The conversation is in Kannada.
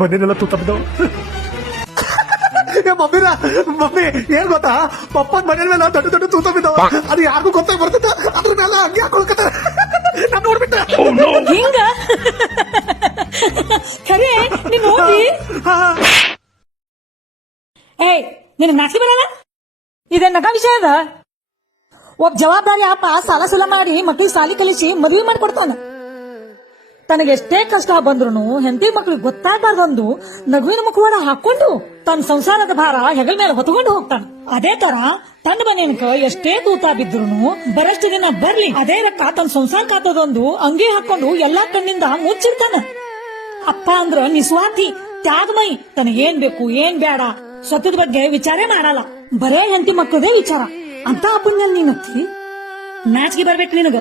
ಬನ್ನಿನೆಲ್ಲ ತೂತ ಬಿದ್ದವು. ಮಮ್ಮಿನ ಮಮ್ಮಿ ಏನ್ ಗೊತ್ತಾ, ಪಪ್ಪನ್ ಮನೆ ಮೇಲೆ ದೊಡ್ಡ ದೊಡ್ಡ ತೂತ ಬಿದ್ದವ. ಅದು ಯಾರಿಗೂ ಗೊತ್ತಾಗ ಬರ್ತದ, ಅದ್ರ ಮೇಲೆ ಹಂಗೆ ಹಾಕೊಳ್ಕತ್ತ. ನಾನು ನೋಡ್ಬಿಟ್ಟೆ ಹಿಂಗ ಖರೆ ನೀನ್ ನೋಡಿ. ಏಯ್ ನಿನ್ ನಾಚಿಕೆ ಬರಲ್ಲ? ಇದೇ ನಗ ವಿಷಯ ಅದ. ಒಬ್ಬ ಜವಾಬ್ದಾರಿ ಅಪ್ಪ ಸಾಲ ಸಲ ಮಾಡಿ ಮಕ್ಳಿಗೆ ಸಾಲಿ ಕಲಿಸಿ ಮದುವೆ ಮಾಡ್ಕೊಡ್ತಾನ. ತನಗೆಷ್ಟೇ ಕಷ್ಟ ಬಂದ್ರು ಹೆಂಡತಿ ಮಕ್ಳಿಗೆ ಗೊತ್ತಾಗಬಾರ್ದಂದು ನಗುವಿನ ಮುಖವಾಡ ಹಾಕೊಂಡು ತನ್ನ ಸಂಸಾರದ ಭಾರ ಹೆಗಲ್ ಮೇಲೆ ಹೊತ್ಕೊಂಡು ಹೋಗ್ತಾನ. ಅದೇ ತರ ತನ್ನ ಮನೆಯನ್ಕ ಎಷ್ಟೇ ತೂತ ಬಿದ್ರು ಬರಷ್ಟು ದಿನ ಬರ್ಲಿ ಅದೇ ರೊಕ್ಕ ತನ್ನ ಸಂಸಾರ ಕಾತದೊಂದು ಅಂಗಿ ಹಾಕೊಂಡು ಎಲ್ಲಾ ಕಣ್ಣಿಂದ ಮುಚ್ಚಿರ್ತಾನ. ಅಪ್ಪ ಅಂದ್ರ ನಿಸ್ವಾರ್ಥಿ, ತ್ಯಾಗಮಯಿ. ತನಗೇನ್ ಬೇಕು ಏನ್ ಬೇಡ ಸ್ವತ್ತದ ಬಗ್ಗೆ ವಿಚಾರೇ ಮಾಡಲ್ಲ, ಬರೇ ಹೆಂಡತಿ ಮಕ್ಕಳದೇ ವಿಚಾರ. ಅಂತ ಅಪ್ಪನಲ್ಲಿ ನೀನತ್ತಿ ನಾಚಿಕೆ ಬರ್ಬೇಕು ನಿನಗ.